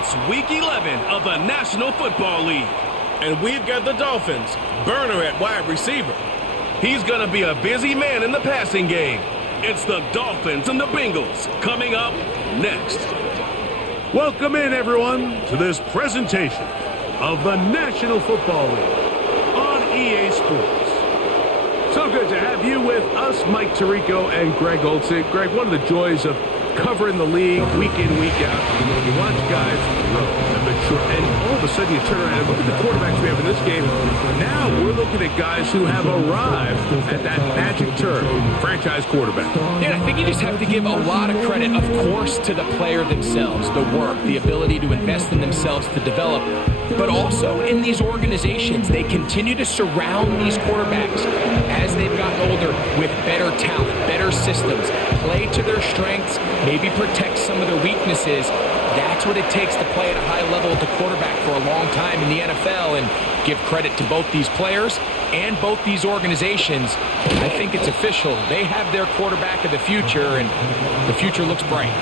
It's Week 11 of the National Football League. And we've got the Dolphins, Burner at wide receiver. He's going to be a busy man in the passing game. It's the Dolphins and the Bengals coming up next. Welcome in, everyone, to this presentation of the National Football League on EA Sports. So good to have you with us, Mike Tirico and Greg Olczyk. Greg, one of the joys of covering the league week in, week out, you watch guys grow and mature, and all of a sudden you turn around and look at the quarterbacks we have in this game. Now we're looking at guys who have arrived at that magic term, franchise quarterback. Yeah, I think you just have to give a lot of credit, of course, to the player themselves, the work, the ability to invest in themselves to develop, but also in these organizations. They continue to surround these quarterbacks as they've gotten older with better talent, better systems, play to their strengths, maybe protect some of their weaknesses. That's what it takes to play at a high level at the quarterback for a long time in the NFL, and give credit to both these players and both these organizations. I think it's official. They have their quarterback of the future, and the future looks bright.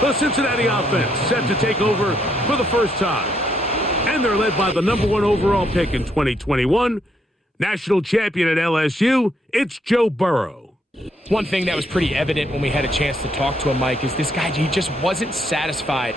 The Cincinnati offense set to take over for the first time. And they're led by the #1 overall pick in 2021, national champion at LSU, it's Joe Burrow. One thing that was pretty evident when we had a chance to talk to him, Mike, is this guy, he just wasn't satisfied.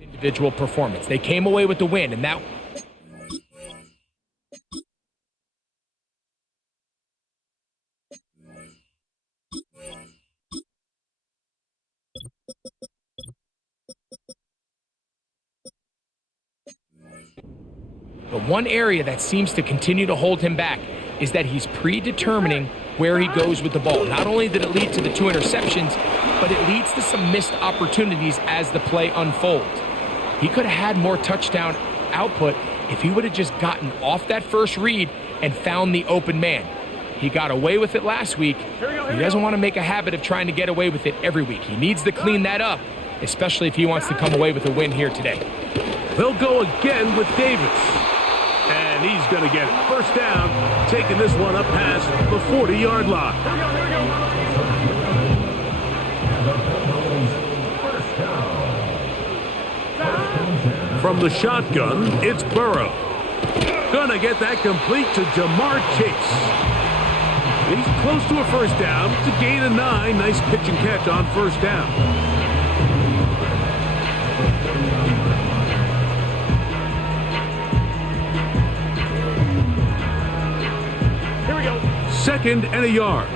Individual performance. They came away with the win, and that... But one area that seems to continue to hold him back is that he's predetermining where he goes with the ball. Not only did it lead to the 2 interceptions, but it leads to some missed opportunities as the play unfolds. He could have had more touchdown output if he would have just gotten off that first read and found the open man. He got away with it last week. He doesn't want to make a habit of trying to get away with it every week. He needs to clean that up, especially if he wants to come away with a win here today. They'll go again with Davis. And he's going to get it. First down, taking this one up past the 40-yard line. From the shotgun, it's Burrow. Gonna get that complete to Jamar Chase. He's close to a first down. It's a gain of 9. Nice pitch and catch on first down. Here we go. 2nd and a yard.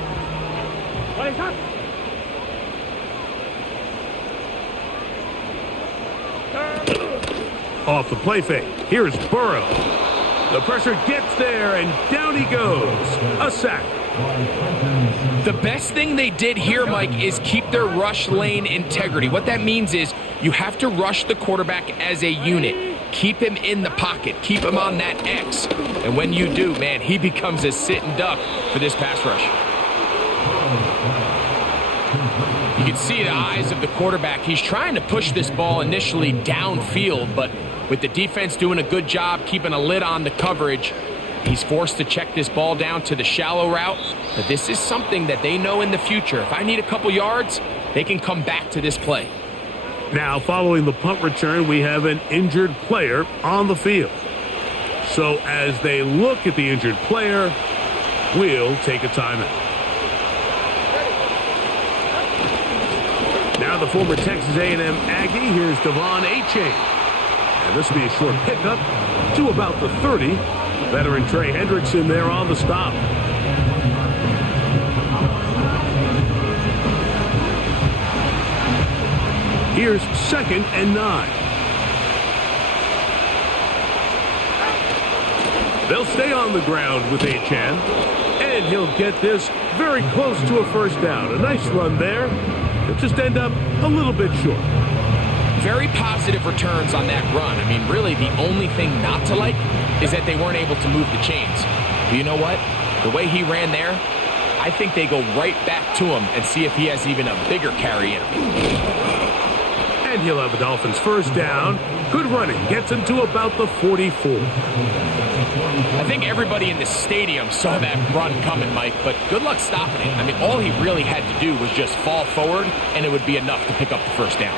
Off the play fake. Here's Burrow. The pressure gets there, and down he goes. A sack. The best thing they did here, Mike, is keep their rush lane integrity. What that means is you have to rush the quarterback as a unit. Keep him in the pocket. Keep him on that X. And when you do, man, he becomes a sit and duck for this pass rush. You can see the eyes of the quarterback. He's trying to push this ball initially downfield, but with the defense doing a good job keeping a lid on the coverage, he's forced to check this ball down to the shallow route. But this is something that they know in the future. If I need a couple yards, they can come back to this play. Now, following the punt return, we have an injured player on the field. So as they look at the injured player, we'll take a timeout. Now the former Texas A&M Aggie, here's Devon Achane. And this will be a short pickup to about the 30. Veteran Trey Hendrickson there on the stop. here's 2nd and 9. They'll stay on the ground with Achan, and he'll get this very close to a first down. A nice run there. He'll just end up a little bit short. Very positive returns on that run. I mean, really, the only thing not to like is that they weren't able to move the chains. But you know what? The way he ran there, I think they go right back to him and see if he has even a bigger carry in him. And he'll have the Dolphins first down. Good running. Gets him to about the 44. I think everybody in the stadium saw that run coming, Mike, but good luck stopping it. I mean, all he really had to do was just fall forward, and it would be enough to pick up the first down.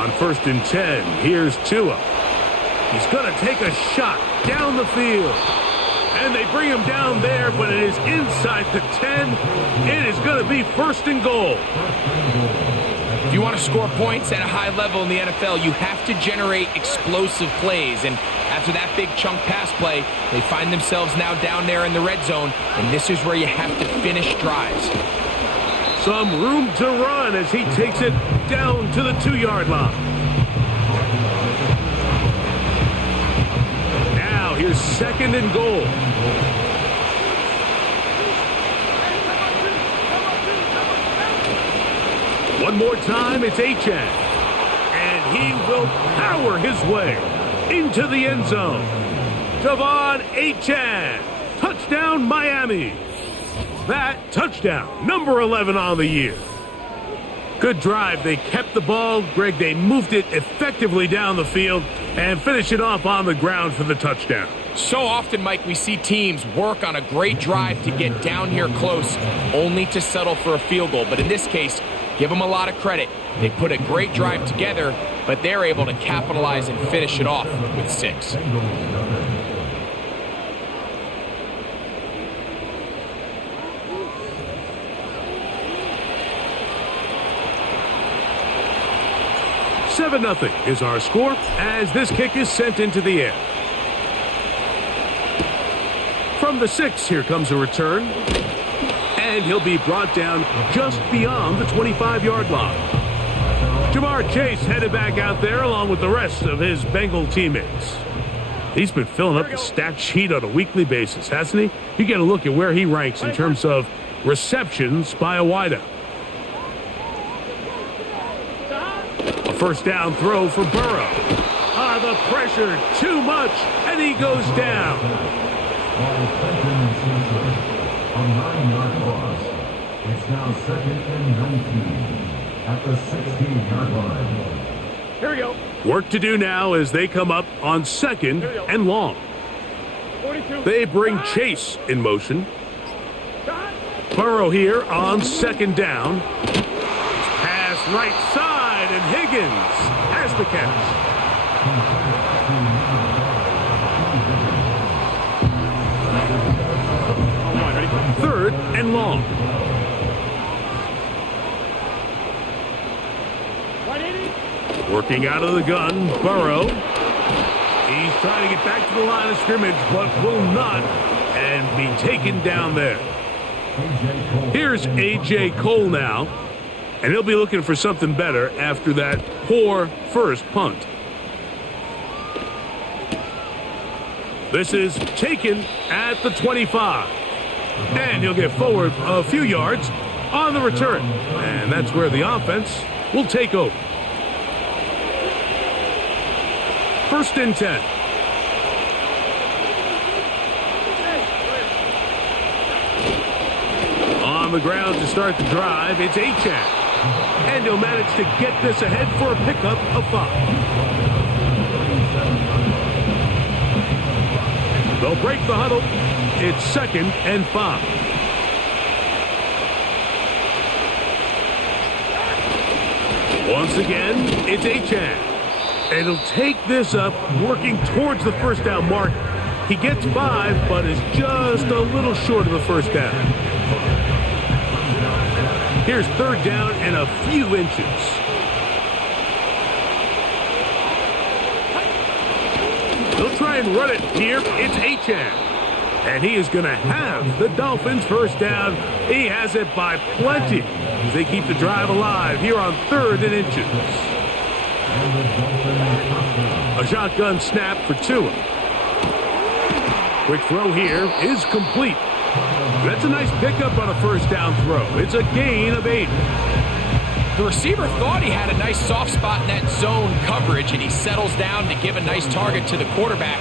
On 1st and 10, here's Tua. He's going to take a shot down the field. And they bring him down there, but it is inside the 10. It is going to be 1st and goal. If you want to score points at a high level in the NFL, you have to generate explosive plays. And after that big chunk pass play, they find themselves now down there in the red zone. And this is where you have to finish drives. Some room to run as he takes it down to the 2-yard line. Now here's 2nd and goal. One more time, it's Achan. And he will power his way into the end zone. Devon Achan. Touchdown, Miami. That touchdown, number 11 on the year. Good drive. They kept the ball. Greg, they moved it effectively down the field and finished it off on the ground for the touchdown. So often, Mike, we see teams work on a great drive to get down here close, only to settle for a field goal. But in this case, give them a lot of credit. They put a great drive together, but they're able to capitalize and finish it off with 6. Seven 0 is our score as this kick is sent into the air. From the 6, here comes a return. And he'll be brought down just beyond the 25-yard line. Jamar Chase headed back out there along with the rest of his Bengal teammates. He's been filling up the stat sheet on a weekly basis, hasn't he? You get a look at where he ranks in terms of receptions by a wideout. A first down throw for Burrow. The pressure, too much, and he goes down. A 9-yard loss. It's now 2nd and 19 at the 16-yard line. Here we go. Work to do now as they come up on 2nd and long. 42. They bring Chase in motion. Burrow here on 2nd down. Pass right side, and Higgins has the catch. Third and long. Working out of the gun, Burrow. He's trying to get back to the line of scrimmage, but will not, and be taken down there. Here's A.J. Cole now, and he'll be looking for something better after that poor first punt. This is taken at the 25. And he'll get forward a few yards on the return. And that's where the offense will take over. 1st and 10. On the ground to start the drive, it's Achan. And he'll manage to get this ahead for a pickup of 5. They'll break the huddle. It's 2nd and 5. Once again, it's Achan. And he'll take this up, working towards the first down mark. He gets 5, but is just a little short of the first down. Here's 3rd down and a few inches. They'll try and run it here. It's Achan. And he is going to have the Dolphins first down. He has it by plenty. as they keep the drive alive here on 3rd and inches. A shotgun snap for Tua. Quick throw here is complete. That's a nice pickup on a first down throw. It's a gain of 8. The receiver thought he had a nice soft spot in that zone coverage, and he settles down to give a nice target to the quarterback.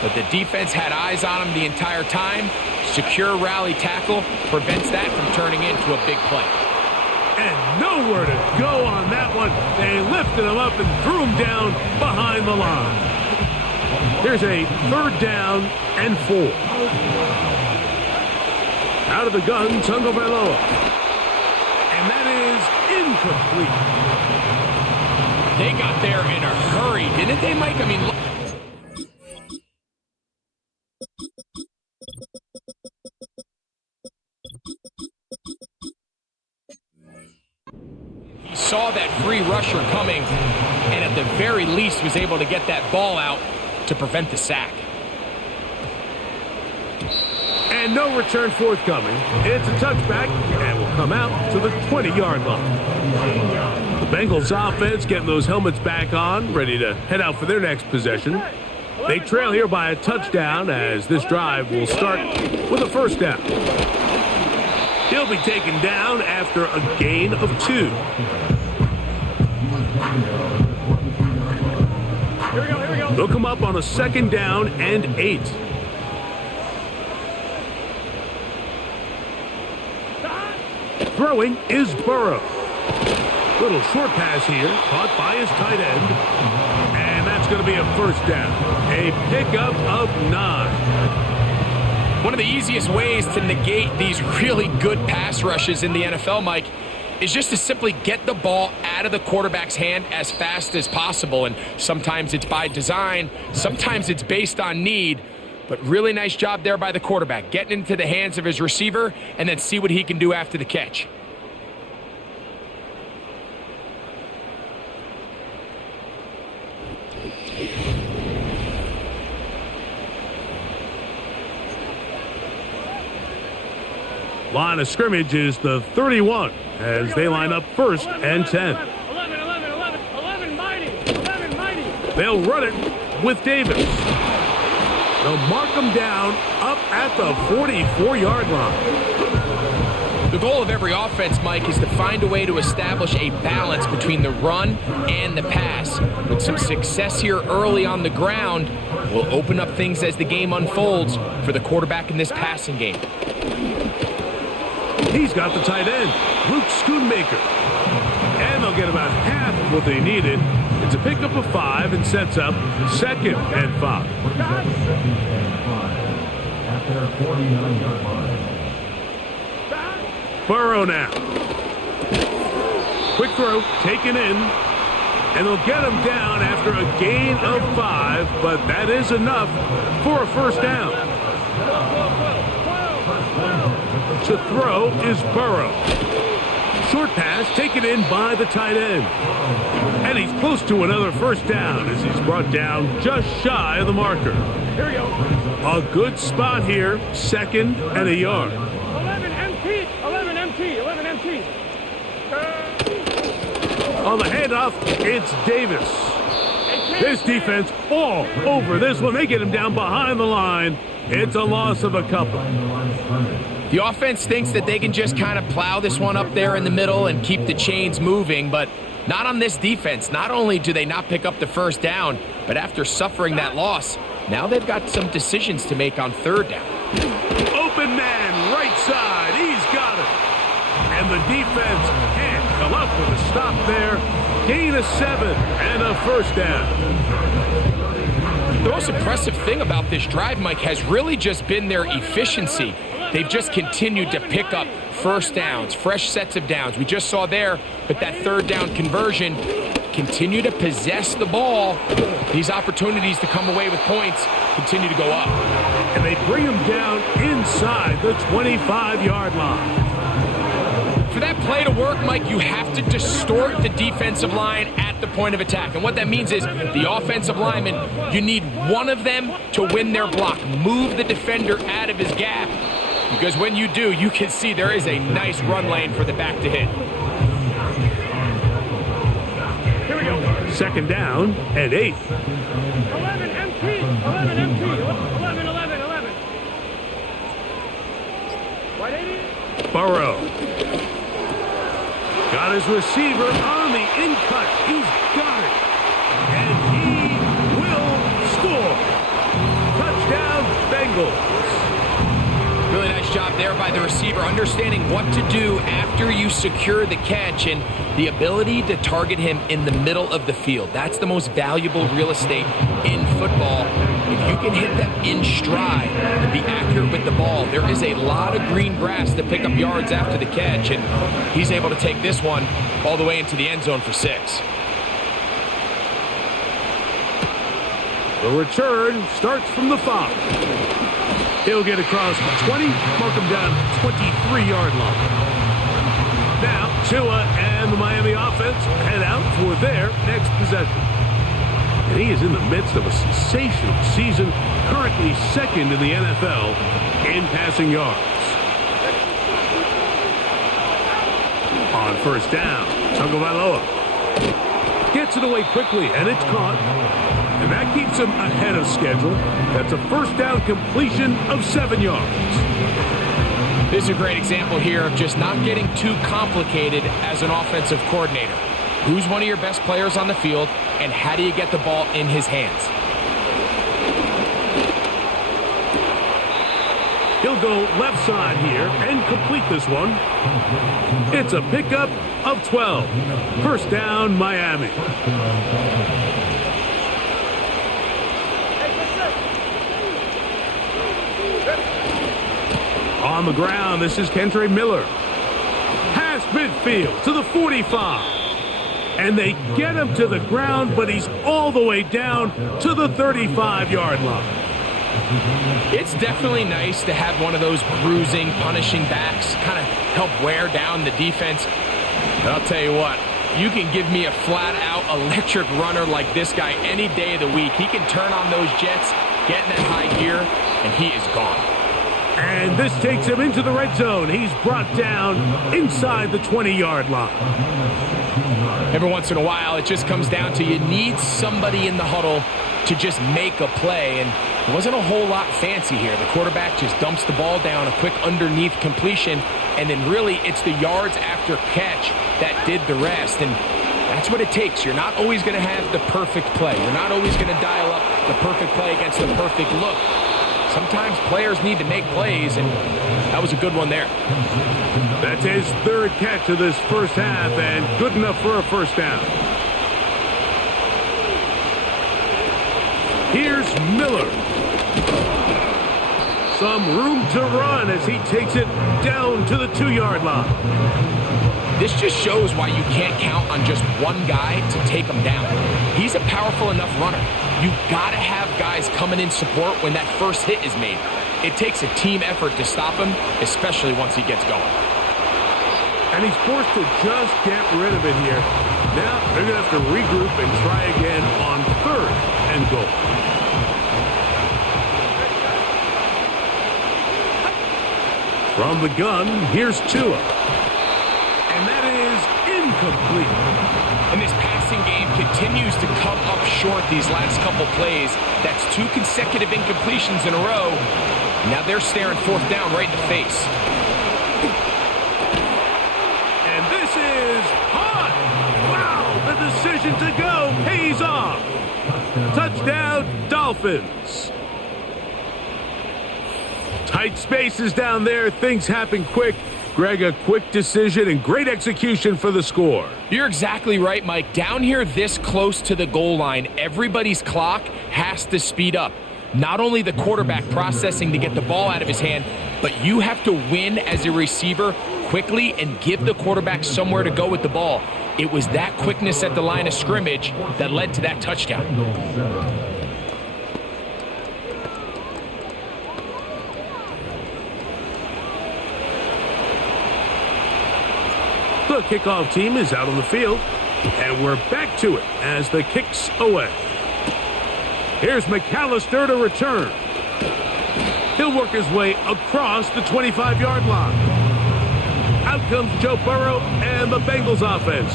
But the defense had eyes on him the entire time. Secure rally tackle prevents that from turning into a big play. And nowhere to go on that one. They lifted him up and threw him down behind the line. Here's a 3rd down and 4. Out of the gun, Tagovailoa. And that is incomplete. They got there in a hurry, didn't they, Mike? I mean, look. He saw that free rusher coming, and at the very least was able to get that ball out to prevent the sack. And no return forthcoming. It's a touchback and will come out to the 20-yard line. The Bengals offense getting those helmets back on, ready to head out for their next possession. They trail here by a touchdown as this drive will start with a first down. He'll be taken down after a gain of 2. They'll come up on a 2nd down and 8. Throwing is Burrow. Little short pass here, caught by his tight end. And that's going to be a first down. A pickup of 9. One of the easiest ways to negate these really good pass rushes in the NFL, Mike, is just to simply get the ball out of the quarterback's hand as fast as possible. And sometimes it's by design, sometimes it's based on need. But really nice job there by the quarterback, getting into the hands of his receiver and then see what he can do after the catch. Line of scrimmage is the 31 as they line up 1st and 10. 11, mighty. They'll run it with Davis. They'll mark him down up at the 44-yard line. The goal of every offense, Mike, is to find a way to establish a balance between the run and the pass. With some success here early on the ground, will open up things as the game unfolds for the quarterback in this passing game. He's got the tight end, Luke Schoonmaker. And they'll get about half of what they needed. It's a pickup of 5 and sets up 2nd and 5. At their 49-yard line. Burrow now. Quick throw, taken in. And they'll get him down after a gain of 5, but that is enough for a first down. To throw is Burrow. Short pass taken in by the tight end. And he's close to another first down as he's brought down just shy of the marker. Here we go. A good spot here, 2nd and a yard. 11 MT. On the handoff, it's Davis. This defense all over this one. They get him down behind the line. It's a loss of a couple. The offense thinks that they can just kind of plow this one up there in the middle and keep the chains moving, but not on this defense. Not only do they not pick up the first down, but after suffering that loss, now they've got some decisions to make on 3rd down. Open man, right side. He's got it. And the defense can't come up with a stop there. Gain of 7 and a first down. The most impressive thing about this drive, Mike, has really just been their efficiency. They've just continued to pick up first downs, fresh sets of downs. We just saw there with that 3rd down conversion, continue to possess the ball. These opportunities to come away with points continue to go up. And they bring him down inside the 25-yard line. For that play to work, Mike, you have to distort the defensive line at the point of attack. And what that means is the offensive lineman, you need one of them to win their block. Move the defender out of his gap. because when you do, you can see there is a nice run lane for the back to hit. Here we go. Second down and 8. 11 empty. 11 empty. 11, 11, 11. White 80. Burrow. Got his receiver on the in-cut. He's got it. And he will score. Touchdown, Bengals. Really nice job there by the receiver, understanding what to do after you secure the catch and the ability to target him in the middle of the field. That's the most valuable real estate in football. If you can hit them in stride and be accurate with the ball, there is a lot of green grass to pick up yards after the catch, and he's able to take this one all the way into the end zone for 6. The return starts from the 5. He'll get across the 20, mark him down 23-yard line. Now, Tua and the Miami offense head out for their next possession. And he is in the midst of a sensational season, currently second in the NFL in passing yards. On first down, Tagovailoa gets it away quickly, and it's caught. And that keeps him ahead of schedule. That's a first down completion of 7 yards. This is a great example here of just not getting too complicated as an offensive coordinator. Who's one of your best players on the field, and how do you get the ball in his hands? He'll go left side here and complete this one. It's a pickup of 12. First down, Miami. On the ground, this is Kentre Miller. Past midfield to the 45. And they get him to the ground, but he's all the way down to the 35-yard line. It's definitely nice to have one of those bruising, punishing backs kind of help wear down the defense. But I'll tell you what, you can give me a flat-out electric runner like this guy any day of the week. He can turn on those jets, get in that high gear, and he is gone. And this takes him into the red zone. He's brought down inside the 20-yard line. Every once in a while, it just comes down to you need somebody in the huddle to just make a play, and it wasn't a whole lot fancy here. The quarterback just dumps the ball down, a quick underneath completion, and then really it's the yards after catch that did the rest, and that's what it takes. You're not always going to have the perfect play. You're not always going to dial up the perfect play against the perfect look. Sometimes players need to make plays, and that was a good one there. That's his third catch of this first half, and good enough for a first down. Here's Miller. Some room to run as he takes it down to the 2-yard line. This just shows why you can't count on just one guy to take him down. He's a powerful enough runner. You've got to have guys coming in support when that first hit is made. It takes a team effort to stop him, especially once he gets going. And he's forced to just get rid of it here. Now they're going to have to regroup and try again on third and goal. From the gun, here's Tua. And that is incomplete. And this passing game continues to come up short these last couple plays. That's 2 consecutive incompletions in a row. Now they're staring fourth down right in the face. And this is hot. Wow, the decision to go pays off. Touchdown, Dolphins. Tight spaces down there. Things happen quick. Greg, a quick decision and great execution for the score. You're exactly right, Mike. Down here this close to the goal line, everybody's clock has to speed up. Not only the quarterback processing to get the ball out of his hand, but you have to win as a receiver quickly and give the quarterback somewhere to go with the ball. It was that quickness at the line of scrimmage that led to that touchdown. The kickoff team is out on the field, and we're back to it as the kick's away. Here's McAllister to return. He'll work his way across the 25-yard line. Out comes Joe Burrow and the Bengals offense.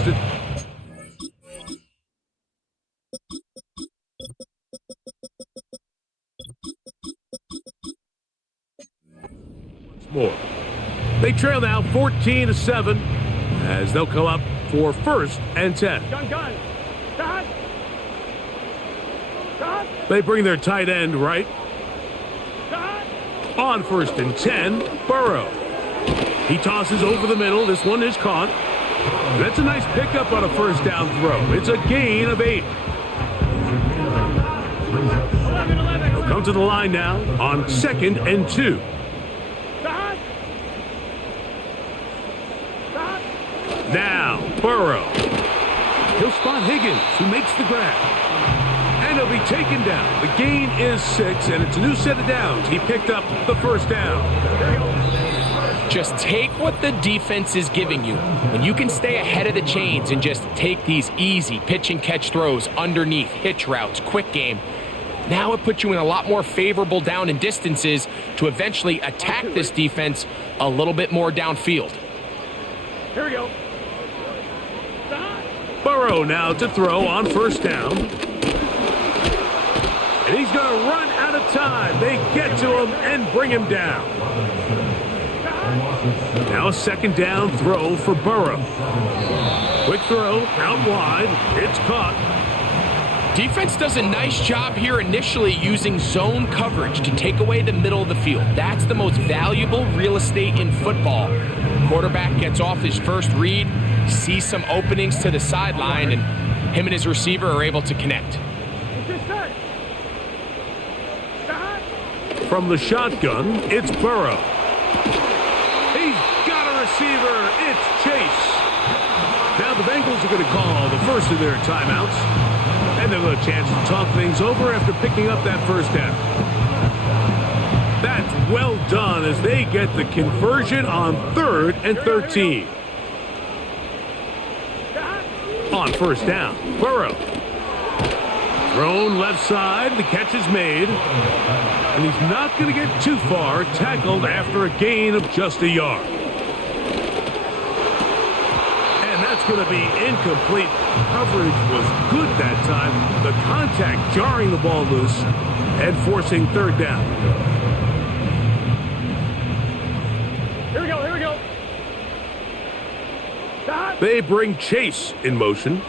More. They trail now 14-7 as they'll come up for 1st and 10. Gun. Stop. Stop. They bring their tight end right. Stop. On 1st and 10, Burrow. He tosses over the middle. This one is caught. That's a nice pickup on a 1st down throw. It's a gain of 8. 11. He'll come to the line now on 2nd and 2. Stop. Stop. Now, Burrow. He'll spot Higgins, who makes the grab. And he'll be taken down. The gain is 6, and it's a new set of downs. He picked up the 1st down. Just take what the defense is giving you. When you can stay ahead of the chains and just take these easy pitch and catch throws underneath, hitch routes, quick game, now it puts you in a lot more favorable down and distances to eventually attack this defense a little bit more downfield. Here we go. Stop. Burrow now to throw on 1st down. And he's going to run out of time. They get to him and bring him down. Now a 2nd down throw for Burrow. Quick throw, out wide. It's caught. Defense does a nice job here initially using zone coverage to take away the middle of the field. That's the most valuable real estate in football. Quarterback gets off his first read, sees some openings to the sideline, and him and his receiver are able to connect. From the shotgun, it's Burrow. He's got a receiver. It's Chase. Now the Bengals are going to call the first of their timeouts. And they'll have a chance to talk things over after picking up that 1st down. That's well done as they get the conversion on 3rd and 13. On 1st down, Burrow. Thrown left side, the catch is made. And he's not going to get too far, tackled after a gain of just a yard. And that's going to be incomplete. Coverage was good that time. The contact jarring the ball loose and forcing 3rd down. Here we go. Stop. They bring Chase in motion.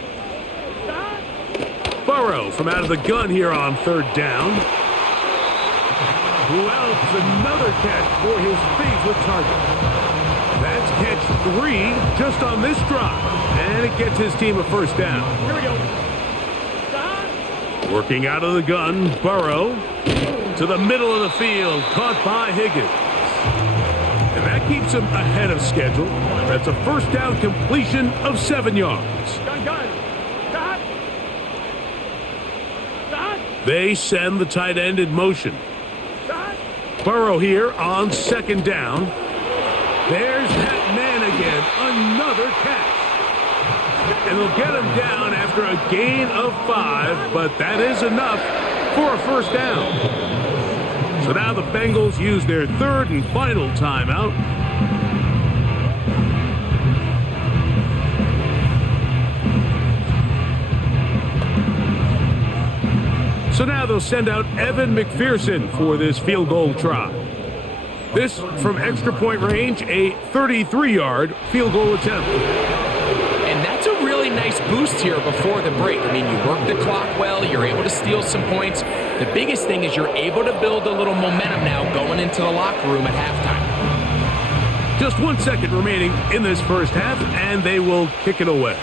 Stop. Burrow from out of the gun here on 3rd down. Well, it's another catch for his favorite target. That's catch 3 just on this drive. And it gets his team a 1st down. Here we go. Stop. Working out of the gun, Burrow to the middle of the field, caught by Higgins. And that keeps him ahead of schedule. That's a 1st down completion of 7 yards. Gun. Stop. Stop. They send the tight end in motion. Stop. Burrow here on 2nd down. There's that man again, another catch. And they'll get him down after a gain of 5, but that is enough for a 1st down. So now the Bengals use their 3rd and final timeout. So now they'll send out Evan McPherson for this field goal try. This from extra point range, a 33-yard field goal attempt. And that's a really nice boost here before the break. I mean, you work the clock well, you're able to steal some points. The biggest thing is you're able to build a little momentum now going into the locker room at halftime. Just 1 second remaining in this 1st half, and they will kick it away.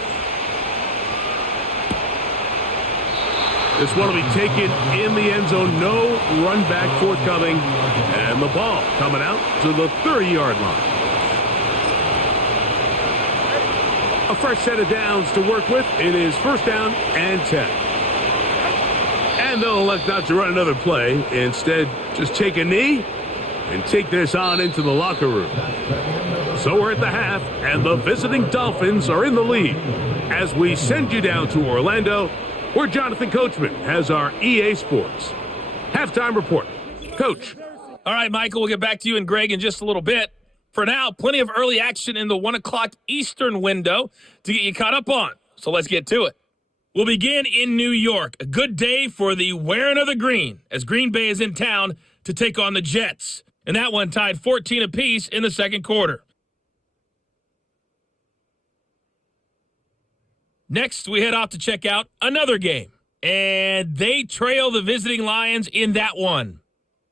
This one will be taken in the end zone. No run back forthcoming. And the ball coming out to the 30-yard line. A fresh set of downs to work with. It is 1st down and 10. And they'll elect not to run another play. Instead, just take a knee and take this on into the locker room. So we're at the half, and the visiting Dolphins are in the lead. As we send you down to Orlando, where Jonathan Coachman has our EA Sports halftime report. Coach. All right, Michael, we'll get back to you and Greg in just a little bit. For now, plenty of early action in the 1 o'clock Eastern window to get you caught up on. So let's get to it. We'll begin in New York. A good day for the wearing of the green as Green Bay is in town to take on the Jets. And that one tied 14 apiece in the second quarter. Next, we head off to check out another game. And they trail the visiting Lions in that one.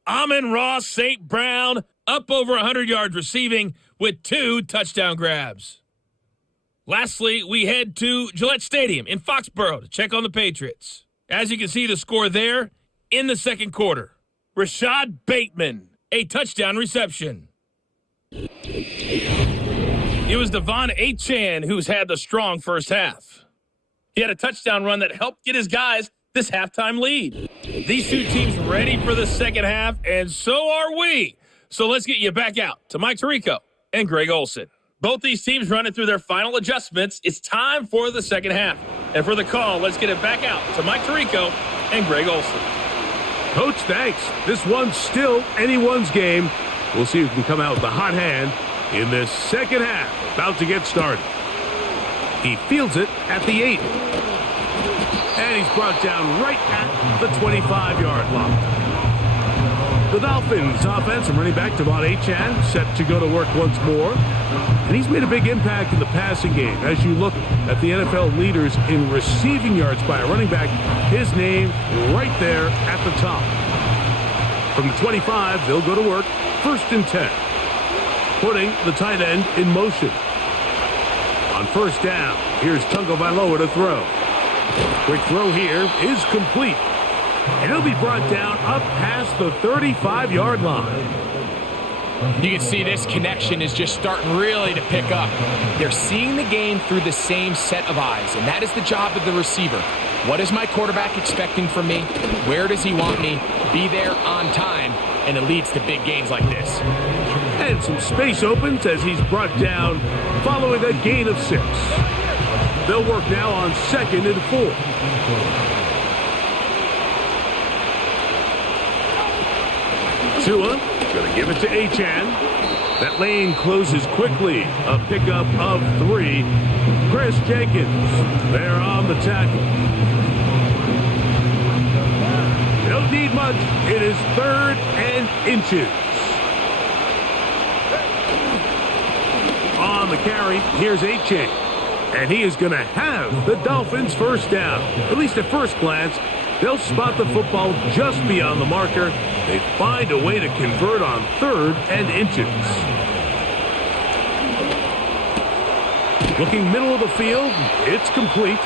Amon-Ra St. Brown up over 100 yards receiving with 2 touchdown grabs. Lastly, we head to Gillette Stadium in Foxborough to check on the Patriots. As you can see, the score there in the second quarter. Rashad Bateman, a touchdown reception. It was Devon Achane who's had the strong first half. He had a touchdown run that helped get his guys this halftime lead. These two teams ready for the second half, and so are we. So let's get you back out to Mike Tirico and Greg Olson. Both these teams running through their final adjustments. It's time for the second half. And for the call, let's get it back out to Mike Tirico and Greg Olson. Coach, thanks. This one's still anyone's game. We'll see who can come out with a hot hand in this second half. About to get started. He fields it at the 8. And he's brought down right at the 25-yard line. The Dolphins offense and running back Devon Achane set to go to work once more. And he's made a big impact in the passing game. As you look at the NFL leaders in receiving yards by a running back, his name right there at the top. From the 25, they'll go to work. 1st and 10. Putting the tight end in motion. On 1st down, here's Tungo Vailoa to throw. Quick throw here is complete. And he'll be brought down up past the 35-yard line. You can see this connection is just starting really to pick up. They're seeing the game through the same set of eyes, and that is the job of the receiver. What is my quarterback expecting from me? Where does he want me? Be there on time, and it leads to big gains like this. And some space opens as he's brought down following a gain of 6. They'll work now on 2nd and 4. Tua going to give it to Achane. That lane closes quickly. A pickup of 3. Chris Jenkins there on the tackle. Don't need much. It is 3rd and inches. On the carry, here's Achane. And he is going to have the Dolphins' first down. At least at first glance, they'll spot the football just beyond the marker. They find a way to convert on 3rd and inches. Looking middle of the field, it's complete.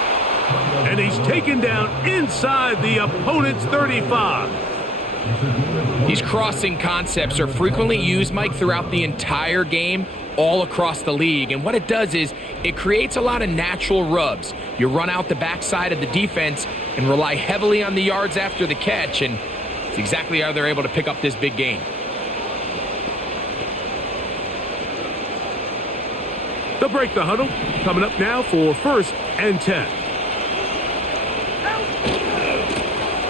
And he's taken down inside the opponent's 35. These crossing concepts are frequently used, Mike, throughout the entire game, all across the league. And what it does is it creates a lot of natural rubs. You run out the backside of the defense and rely heavily on the yards after the catch, and it's exactly how they're able to pick up this big gain. They'll break the huddle. Coming up now for 1st and 10.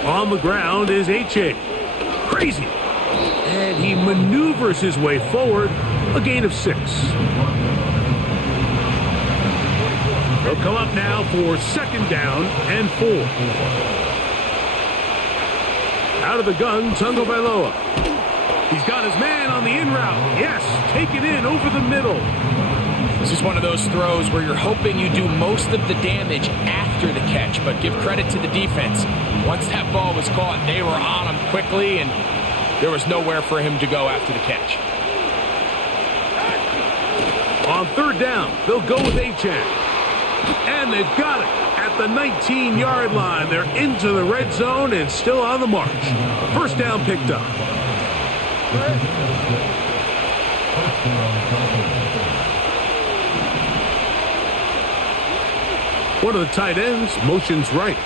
On the ground is Achane. Crazy. And he maneuvers his way forward. A gain of 6. They'll come up now for 2nd down and 4. Out of the gun, Tungo Vailoa. He's got his man on the in route. Yes, take it in over the middle. This is one of those throws where you're hoping you do most of the damage after the catch, but give credit to the defense. Once that ball was caught, they were on him quickly, and there was nowhere for him to go after the catch. On 3rd down, they'll go with Achane. And they've got it at the 19-yard line. They're into the red zone and still on the march. 1st down picked up. One of the tight ends motions right.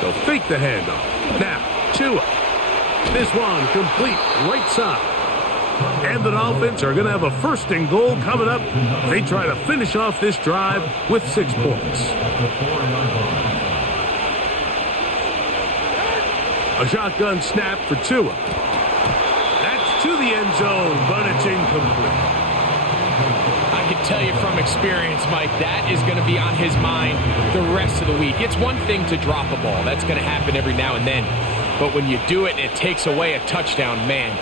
They'll fake the handoff. Now, Tua. This one complete right side. And the Dolphins are going to have a 1st and goal coming up. They try to finish off this drive with 6 points. A shotgun snap for Tua. That's to the end zone, but it's incomplete. I can tell you from experience, Mike, that is going to be on his mind the rest of the week. It's one thing to drop a ball. That's going to happen every now and then. But when you do it and it takes away a touchdown, man,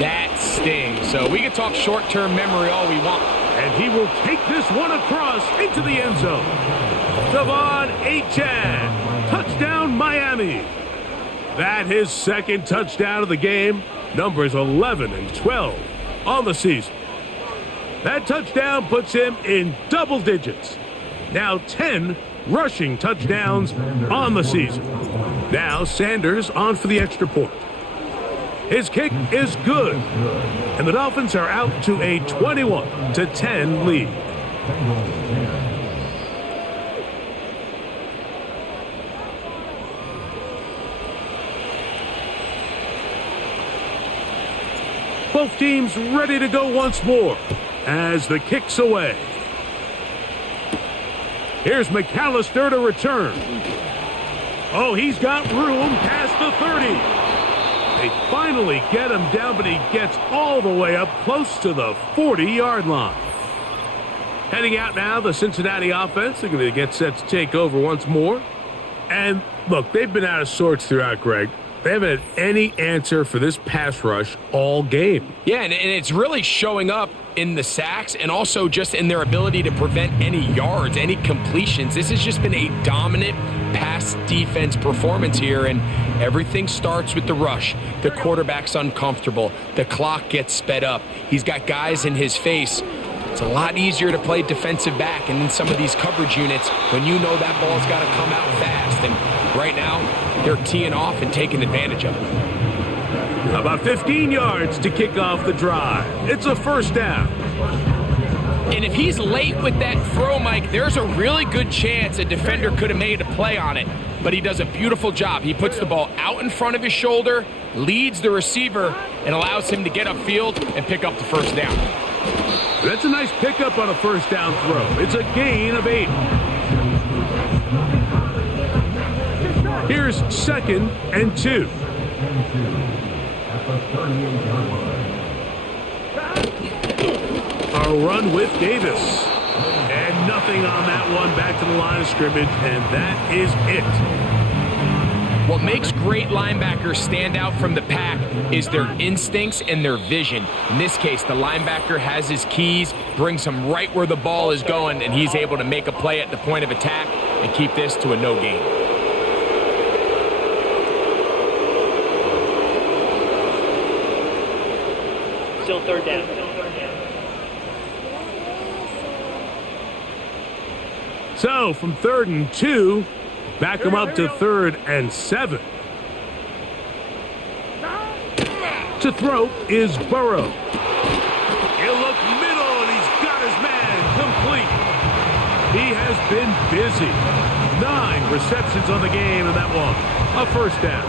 that stings. So we can talk short-term memory all we want. And he will take this one across into the end zone. Devon Achane, touchdown Miami. That his second touchdown of the game, numbers 11 and 12 on the season. That touchdown puts him in double digits. Now 10 rushing touchdowns on the season. Now Sanders on for the extra point. His kick is good, and the Dolphins are out to a 21-10 lead. Both teams ready to go once more as the kick's away. Here's McAllister to return. Oh, he's got room past the 30. They finally get him down, but he gets all the way up close to the 40-yard line. Heading out now, the Cincinnati offense. They're going to get set to take over once more. And, look, they've been out of sorts throughout, Greg. They haven't had any answer for this pass rush all game. Yeah, and it's really showing up in the sacks and also just in their ability to prevent any yards, any completions. This has just been a dominant pass defense performance here, and everything starts with the rush. The quarterback's uncomfortable. The clock gets sped up. He's got guys in his face. It's a lot easier to play defensive back and in some of these coverage units when you know that ball's got to come out fast. And right now, they're teeing off and taking advantage of it. About 15 yards to kick off the drive. It's a first down. And if he's late with that throw, Mike, there's a really good chance a defender could have made a play on it. But he does a beautiful job. He puts the ball out in front of his shoulder, leads the receiver, and allows him to get upfield and pick up the first down. That's a nice pickup on a first down throw. It's a gain of 8. Here's 2nd and 2. A run with Davis. And nothing on that one. Back to the line of scrimmage, and that is it. What makes great linebackers stand out from the pack is their instincts and their vision. In this case, the linebacker has his keys, brings him right where the ball is going, and he's able to make a play at the point of attack and keep this to a no gain. Still third down. So, from 3rd and 2, back him up to 3rd and 7. To throw is Burrow. He'll look middle, and he's got his man complete. He has been busy. 9 receptions on the game in that one. A first down.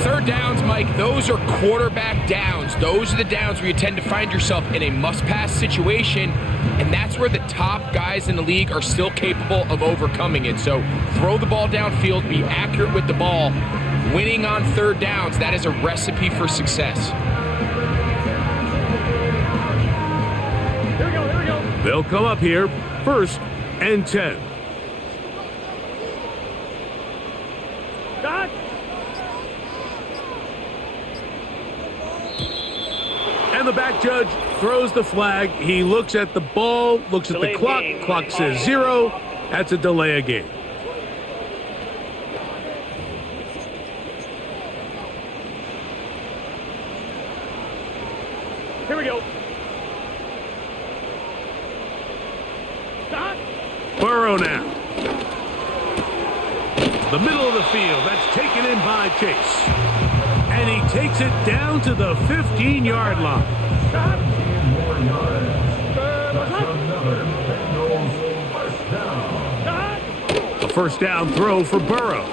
Third downs, Mike, those are quarterback downs. Those are the downs where you tend to find yourself in a must-pass situation, and that's where the top guys in the league are still capable of overcoming it. So throw the ball downfield, be accurate with the ball. Winning on third downs, that is a recipe for success. Here we go. They'll come up here, 1st and 10. Dot. And the back judge throws the flag. He looks at the ball, looks at the clock. Clock says 0. That's a delay of game. Here we go. Dot. Burrow now. The middle of the field. That's taken in by Chase. And he takes it down to the 15-yard line. A first down throw for Burrow.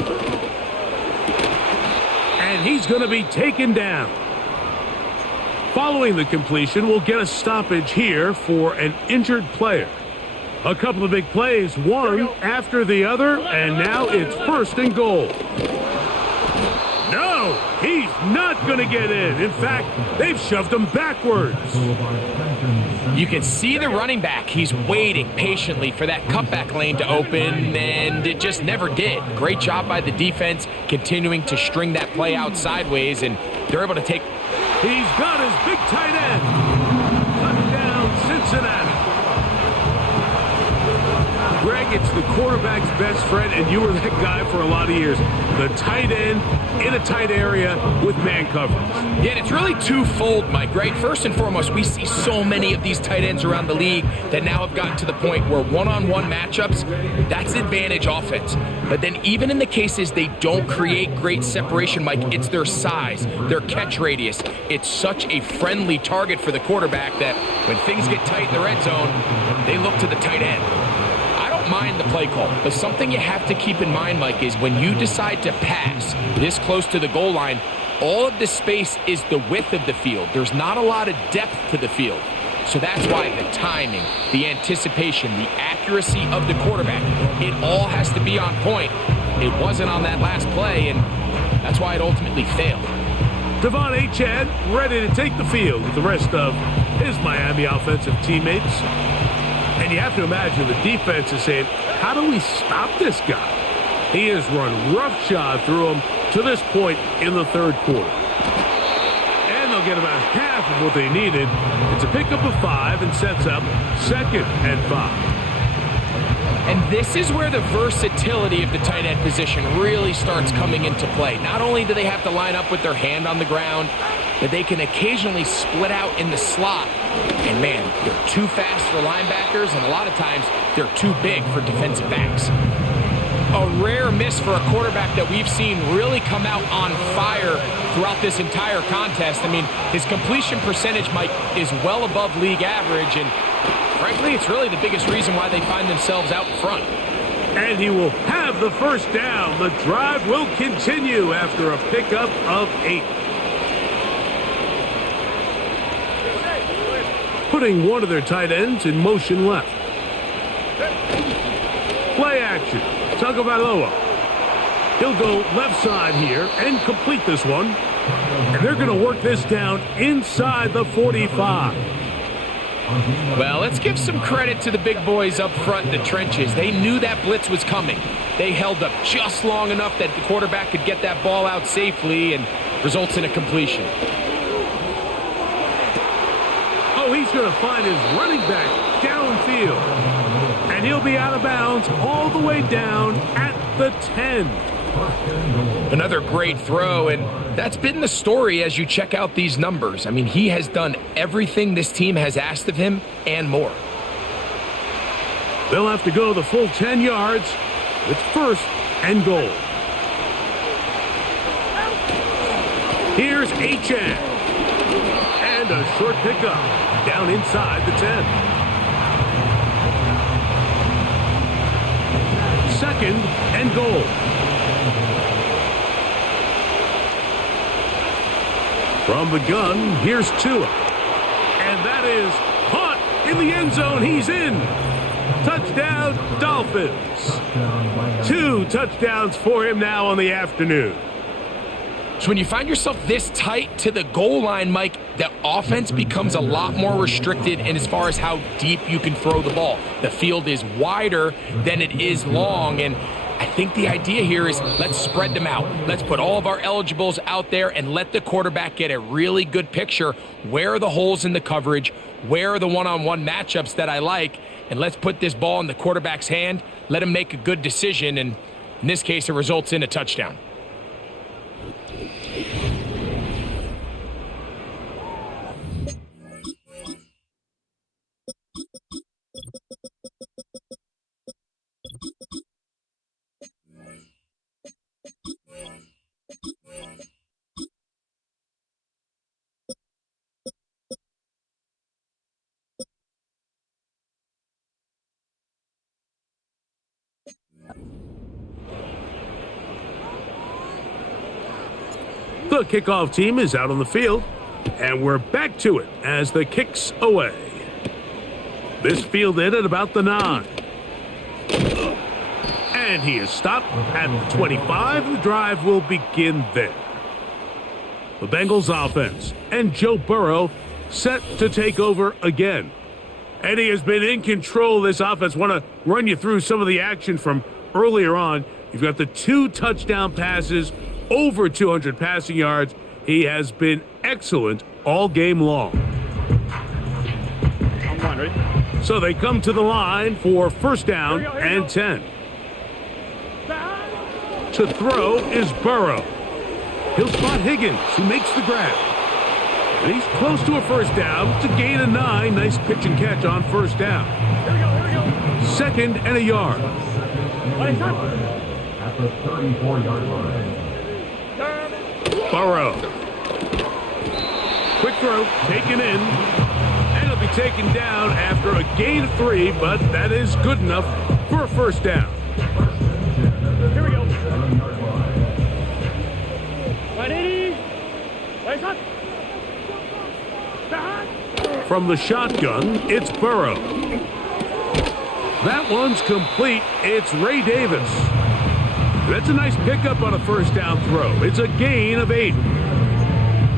And he's going to be taken down. Following the completion, we'll get a stoppage here for an injured player. A couple of big plays, one after the other, and now it's 1st and goal. not going to get in fact, they've shoved him backwards. You can see the running back. He's waiting patiently for that cutback lane to open, and it just never did. Great job by the defense continuing to string that play out sideways, and they're able to take... He's got his big tight end. Touchdown, Cincinnati. Greg, it's the quarterback's best friend, and you were that guy for a lot of years. The tight end in a tight area with man coverage. Yeah, and it's really twofold, Mike, right? First and foremost, we see so many of these tight ends around the league that now have gotten to the point where one-on-one matchups, that's advantage offense. But then even in the cases they don't create great separation, Mike, it's their size, their catch radius. It's such a friendly target for the quarterback that when things get tight in the red zone, they look to the tight end. Mind the play call, but something you have to keep in mind, Mike, is when you decide to pass this close to the goal line, all of the space is the width of the field. There's not a lot of depth to the field. So that's why the timing, the anticipation, the accuracy of the quarterback, it all has to be on point. It wasn't on that last play, and that's why it ultimately failed. Devon Achane ready to take the field with the rest of his Miami offensive teammates. And you have to imagine the defense is saying, how do we stop this guy? He has run roughshod through him to this point in the third quarter. And they'll get about half of what they needed. It's a pickup of 5 and sets up 2nd and 5. And this is where the versatility of the tight end position really starts coming into play. Not only do they have to line up with their hand on the ground, but they can occasionally split out in the slot. And man, they're too fast for linebackers, and a lot of times they're too big for defensive backs. A rare miss for a quarterback that we've seen really come out on fire throughout this entire contest. I mean, his completion percentage, Mike, is well above league average, and frankly, it's really the biggest reason why they find themselves out in front. And he will have the first down. The drive will continue after a pickup of 8. Putting one of their tight ends in motion left. Play action. Tagovailoa. He'll go left side here and complete this one. And they're going to work this down inside the 45. Well, let's give some credit to the big boys up front in the trenches. They knew that blitz was coming. They held up just long enough that the quarterback could get that ball out safely and results in a completion. Oh, he's going to find his running back downfield. And he'll be out of bounds all the way down at the 10. Another great throw, and that's been the story as you check out these numbers. I mean, he has done everything this team has asked of him and more. They'll have to go the full 10 yards. It's 1st and goal. Here's Achane. And a short pickup down inside the 10. 2nd and goal. From the gun, here's Tua. And that is caught in the end zone. He's in. Touchdown, Dolphins. 2 touchdowns for him now on the afternoon. So when you find yourself this tight to the goal line, Mike, the offense becomes a lot more restricted in as far as how deep you can throw the ball. The field is wider than it is long, and I think the idea here is let's spread them out. Let's put all of our eligibles out there and let the quarterback get a really good picture. Where are the holes in the coverage? Where are the one-on-one matchups that I like? And let's put this ball in the quarterback's hand. Let him make a good decision, and in this case, it results in a touchdown. The kickoff team is out on the field, and we're back to it as the kick's away. This fielded at about the 9. And he is stopped at the 25. The drive will begin there. The Bengals offense and Joe Burrow set to take over again. And he has been in control of this offense. Want to run you through some of the action from earlier on. You've got the 2 touchdown passes, over 200 passing yards. He has been excellent all game long. So they come to the line for first down and 10. To throw is Burrow. He'll spot Higgins, who makes the grab. And he's close to a first down. It's a gain of 9. Nice pitch and catch on first down. Second and a yard. At the 34-yard line. Burrow. Quick throw, taken in. And he'll be taken down after a gain of 3, but that is good enough for a first down. Here we go. 180. Wait up. From the shotgun, it's Burrow. That one's complete. It's Ray Davis. That's a nice pickup on a first down throw. It's a gain of 8.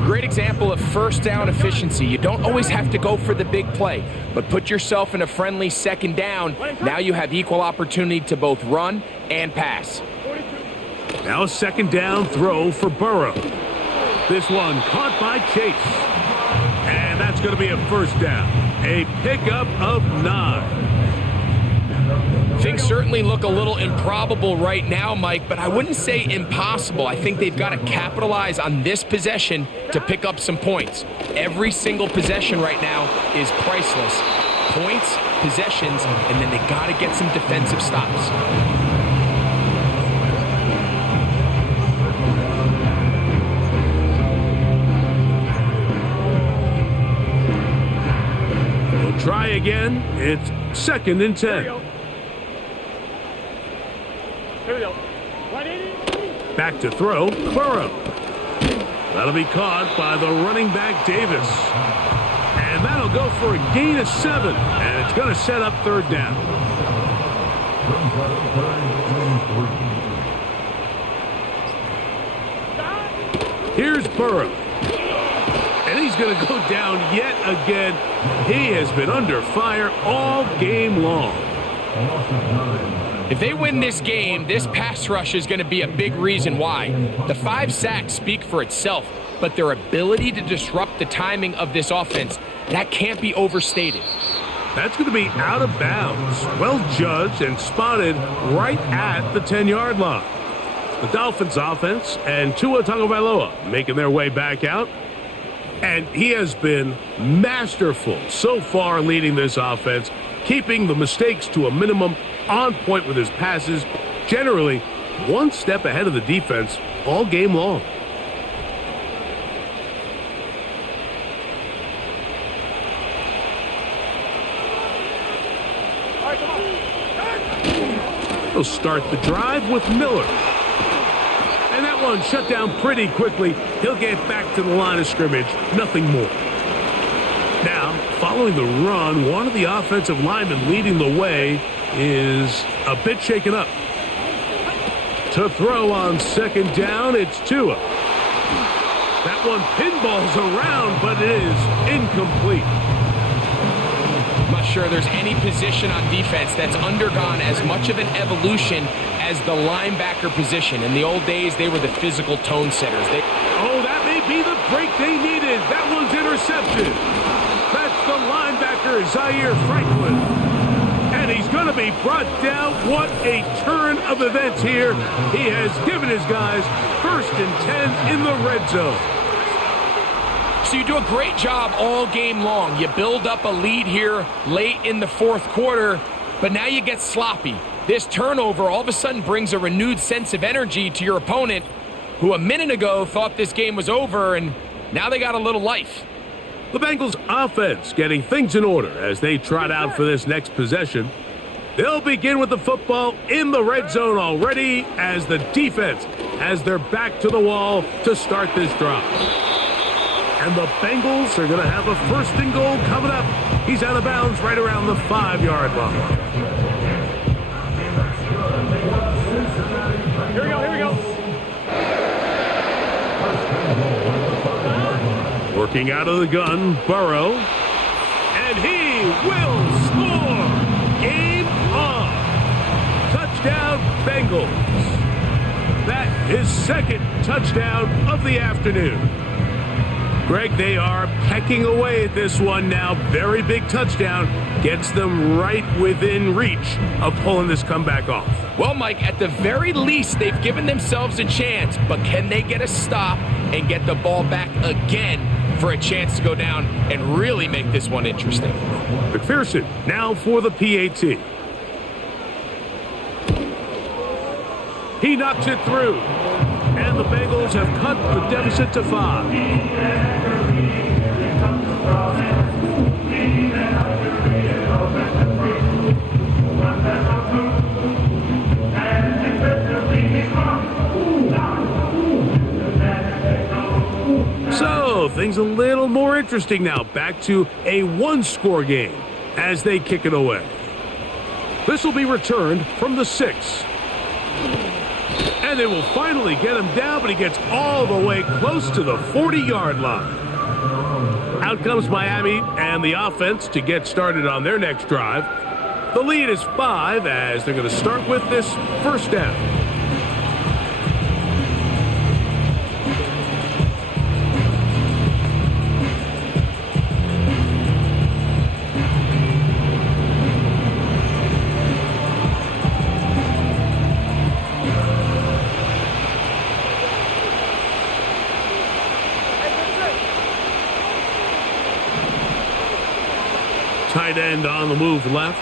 Great example of first down efficiency. You don't always have to go for the big play, but put yourself in a friendly second down. Now you have equal opportunity to both run and pass. Now a second down throw for Burrow. This one caught by Chase. And that's going to be a first down. A pickup of 9. Things certainly look a little improbable right now, Mike, but I wouldn't say impossible. I think they've got to capitalize on this possession to pick up some points. Every single possession right now is priceless. Points, possessions, and then they got to get some defensive stops. Try again. It's second and 10. Here we go. 180. Back to throw, Burrow. That'll be caught by the running back Davis. And that'll go for a gain of 7. And it's going to set up third down. Here's Burrow. And he's going to go down yet again. He has been under fire all game long. If they win this game, this pass rush is going to be a big reason why. The 5 sacks speak for itself, but their ability to disrupt the timing of this offense, that can't be overstated. That's going to be out of bounds. Well judged and spotted right at the 10-yard line. The Dolphins offense and Tua Tagovailoa making their way back out. And he has been masterful so far leading this offense, keeping the mistakes to a minimum, on point with his passes, generally one step ahead of the defense all game long. He'll start the drive with Miller. And that one shut down pretty quickly. He'll get back to the line of scrimmage. Nothing more. Now, following the run, one of the offensive linemen leading the way is a bit shaken up. To throw on second down, it's Tua. That one pinballs around, but it is incomplete. I'm not sure there's any position on defense that's undergone as much of an evolution as the linebacker position. In the old days, they were the physical tone setters. Oh, that may be the break they needed. That one's intercepted. That's the linebacker, Zaire Franklin. And he's going to be brought down. What a turn of events here. He has given his guys 1st and 10 in the red zone. So you do a great job all game long. You build up a lead here late in the 4th quarter, but now you get sloppy. This turnover all of a sudden brings a renewed sense of energy to your opponent, who a minute ago thought this game was over, and now they got a little life. The Bengals offense getting things in order as they trot out for this next possession. They'll begin with the football in the red zone already as the defense has their back to the wall to start this drive. And the Bengals are going to have a 1st and goal coming up. He's out of bounds right around the 5-yard line. Here we go, here we go. Working out of the gun, Burrow. And he will score! Game on! Touchdown, Bengals. That is second touchdown of the afternoon. Greg, they are pecking away at this one now. Very big touchdown. Gets them right within reach of pulling this comeback off. Well, Mike, at the very least, they've given themselves a chance, but can they get a stop and get the ball back again for a chance to go down and really make this one interesting? McPherson now for the PAT. He knocks it through. And the Bengals have cut the deficit to 5. So, things a little more interesting now. Back to a one-score game as they kick it away. This will be returned from the 6. And they will finally get him down, but he gets all the way close to the 40-yard line. Out comes Miami and the offense to get started on their next drive. The lead is 5 as they're going to start with this first down. Tight end on the move left.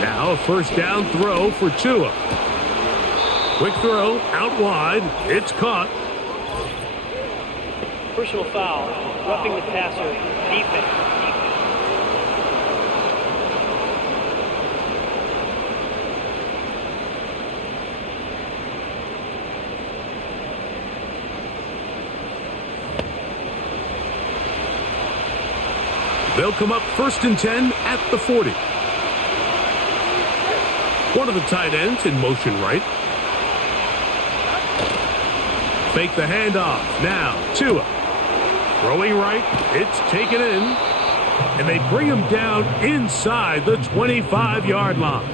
Now a first down throw for Tua. Quick throw out wide. It's caught. Personal foul, roughing the passer, defense. They'll come up 1st and 10 at the 40. One of the tight ends in motion right. Fake the handoff. Now, Tua. Throwing right. It's taken in. And they bring him down inside the 25-yard line.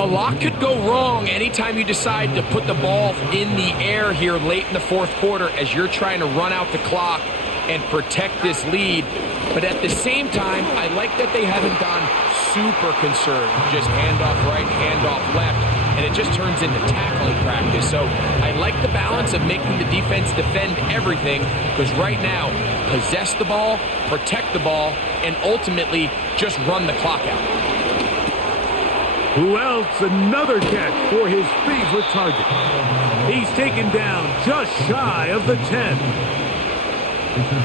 A lot could go wrong anytime you decide to put the ball in the air here late in the fourth quarter as you're trying to run out the clock and protect this lead. But at the same time, I like that they haven't gone super concerned. Just handoff right, handoff left, and it just turns into tackling practice. So I like the balance of making the defense defend everything, because right now, possess the ball, protect the ball, and ultimately just run the clock out. Who else? Another catch for his favorite target. He's taken down just shy of the 10.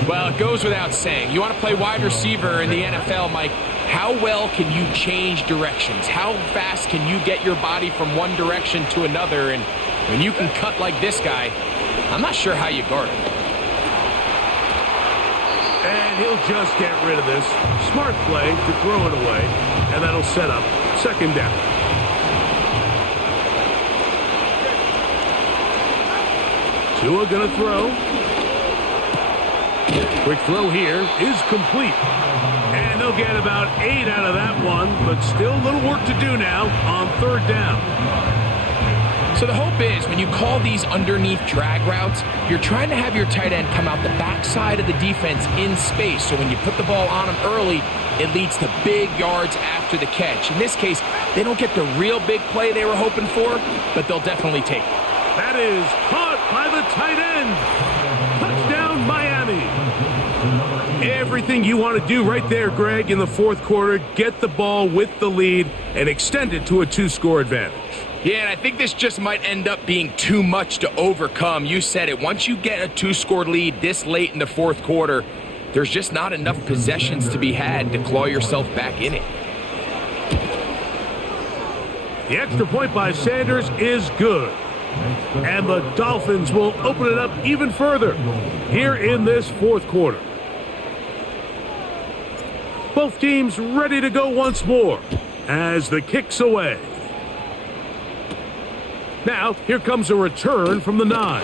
Well, it goes without saying. You want to play wide receiver in the NFL, Mike, how well can you change directions? How fast can you get your body from one direction to another? And when you can cut like this guy, I'm not sure how you guard him. And he'll just get rid of this. Smart play to throw it away, and that'll set up second down. Tua gonna throw. Quick throw here is complete. And they'll get about 8 out of that one, but still a little work to do now on third down. So the hope is when you call these underneath drag routes, you're trying to have your tight end come out the backside of the defense in space. So when you put the ball on him early, it leads to big yards after the catch. In this case, they don't get the real big play they were hoping for, but they'll definitely take it. That is caught by the tight end. Touchdown, Miami. Everything you want to do right there, Greg, in the fourth quarter. Get the ball with the lead and extend it to a 2-score advantage. Yeah, and I think this just might end up being too much to overcome. You said it. Once you get a 2-score lead this late in the fourth quarter, there's just not enough possessions to be had to claw yourself back in it. The extra point by Sanders is good. And the Dolphins will open it up even further here in this fourth quarter. Both teams ready to go once more as the kick's away. Now, here comes a return from the 9.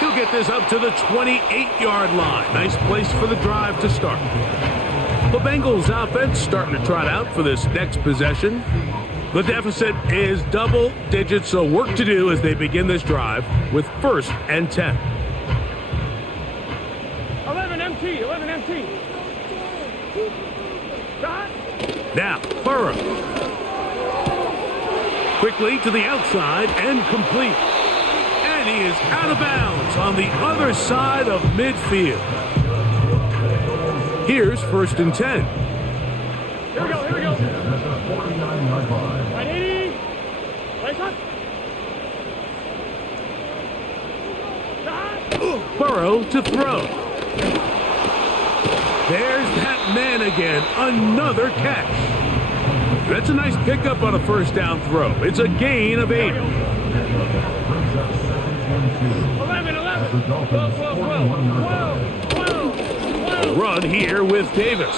He'll They'll get this up to the 28-yard line. Nice place for the drive to start. The Bengals offense starting to trot out for this next possession. The deficit is double digits, so work to do as they begin this drive with 1st and 10. 11 MT, 11 MT. Stop. Now, Burrow. Quickly to the outside and complete. And he is out of bounds on the other side of midfield. Here's 1st and 10. Here we go, here we go. Right 80. Right up. Stop. Burrow to throw. There's that man again. Another catch. That's a nice pickup on a 1st down throw. It's a gain of 8. 11, 11. 12, 12, 12. 12. Run here with Davis.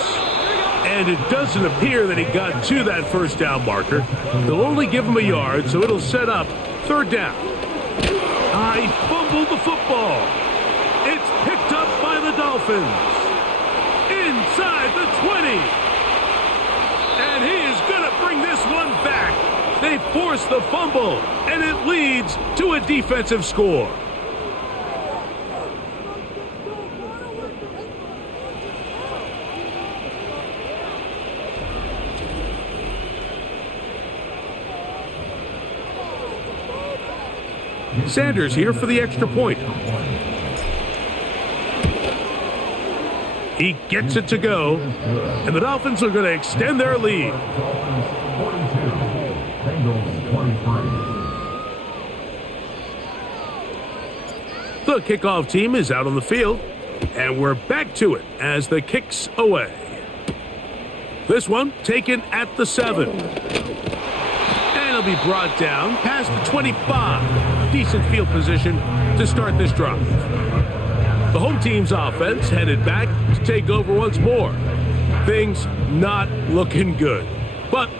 And it doesn't appear that he got to that 1st down marker. They'll only give him a yard, so it'll set up 3rd down. He fumbled the football. It's picked up by the Dolphins. Inside the 20. And he is going to bring this one back. They force the fumble, and it leads to a defensive score. Sanders here for the extra point. He gets it to go, and the Dolphins are going to extend their lead. The kickoff team is out on the field, and we're back to it as the kick's away. This one taken at the 7. And it'll be brought down past the 25. Decent field position to start this drive. The home team's offense headed back to take over once more. Things not looking good. But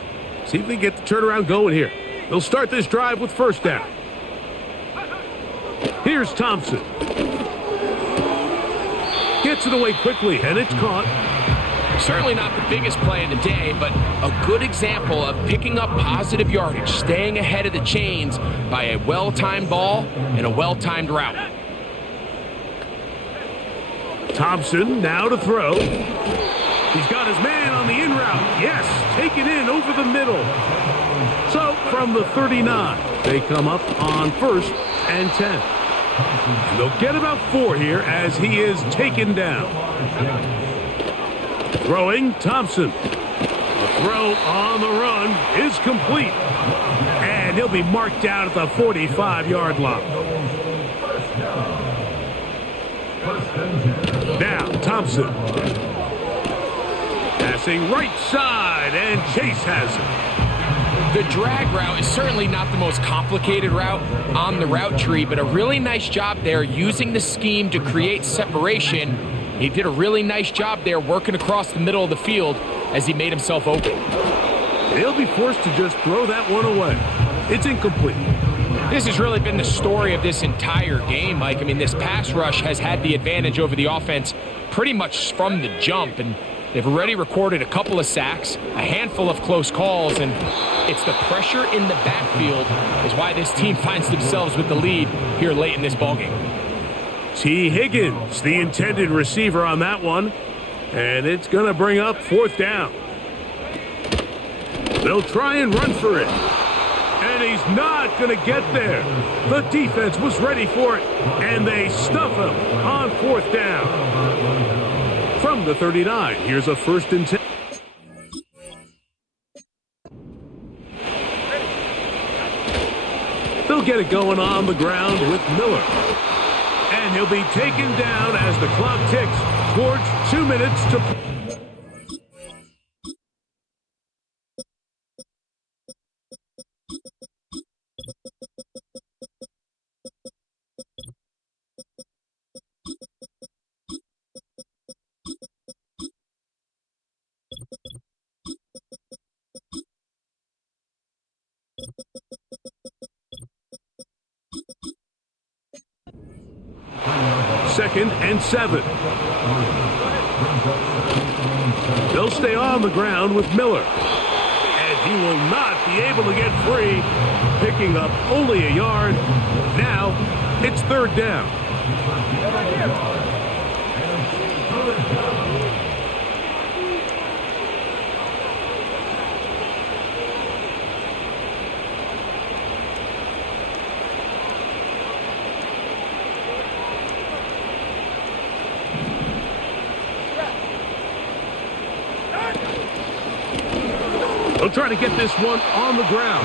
see if they get the turnaround going here. They'll start this drive with 1st down. Here's Thompson. Gets it away quickly, and it's caught. Certainly not the biggest play of the day, but a good example of picking up positive yardage, staying ahead of the chains by a well-timed ball and a well-timed route. Thompson now to throw. He's got his man on the in route. Yes, taken in over the middle. So from the 39, they come up on 1st and 10. And they'll get about 4 here as he is taken down. Throwing Thompson. The throw on the run is complete. And he'll be marked down at the 45-yard line. Now Thompson. Passing right side, and Chase has it. The drag route is certainly not the most complicated route on the route tree, but a really nice job there using the scheme to create separation. He did a really nice job there working across the middle of the field as he made himself open. He'll be forced to just throw that one away. It's incomplete. This has really been the story of this entire game, Mike. I mean, this pass rush has had the advantage over the offense pretty much from the jump, and they've already recorded a couple of sacks, a handful of close calls, and it's the pressure in the backfield is why this team finds themselves with the lead here late in this ballgame. T. Higgins, the intended receiver on that one, and it's going to bring up 4th down. They'll try and run for it, and he's not going to get there. The defense was ready for it, and they stuff him on 4th down. From the 39, here's a 1st and 10. They'll get it going on the ground with Miller. And he'll be taken down as the clock ticks towards 2 minutes to... 2nd and 7. They'll stay on the ground with Miller. And he will not be able to get free, picking up only a yard. Now it's 3rd down. They'll try to get this one on the ground.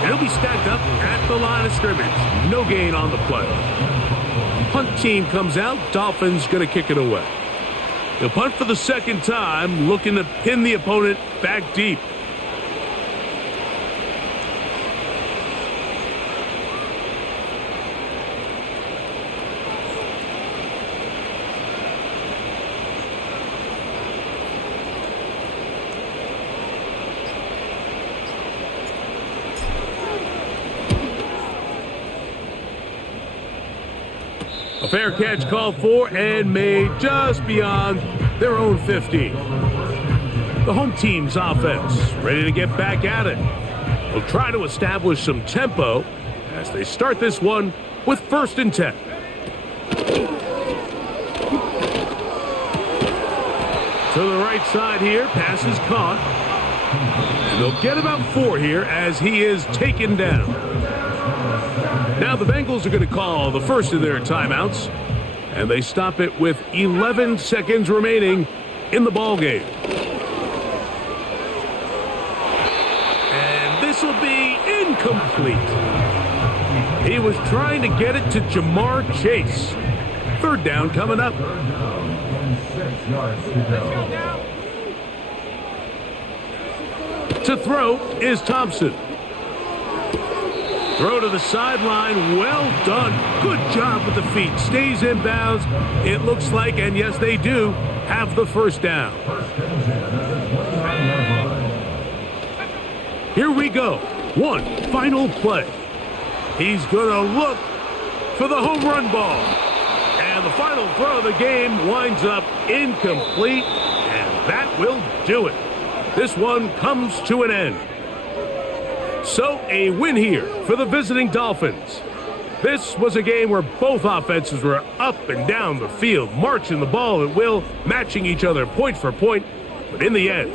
And it'll be stacked up at the line of scrimmage. No gain on the play. Punt team comes out. Dolphins going to kick it away. They'll punt for the 2nd time, looking to pin the opponent back deep. A fair catch called for and made just beyond their own 50. The home team's offense ready to get back at it. They'll try to establish some tempo as they start this one with 1st and 10. To the right side here, pass is caught. And they'll get about 4 here as he is taken down. Now the Bengals are going to call the first of their timeouts, and they stop it with 11 seconds remaining in the ball game. And this will be incomplete. He was trying to get it to Jamar Chase. 3rd down coming up. 6 yards to go. To throw is Thompson. Throw to the sideline. Well done. Good job with the feet. Stays in bounds. It looks like, and yes, they do, have the 1st down. Here we go. One final play. He's going to look for the home run ball. And the final throw of the game winds up incomplete, and that will do it. This one comes to an end. So a win here for the visiting Dolphins. This was a game where both offenses were up and down the field, marching the ball at will, matching each other point for point. But in the end,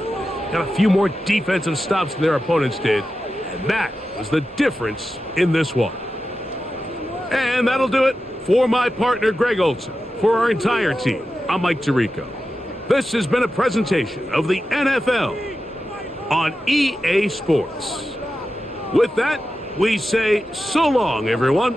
got a few more defensive stops than their opponents did. And that was the difference in this one. And that'll do it for my partner, Greg Olson. For our entire team, I'm Mike Tirico. This has been a presentation of the NFL on EA Sports. With that, we say so long, everyone.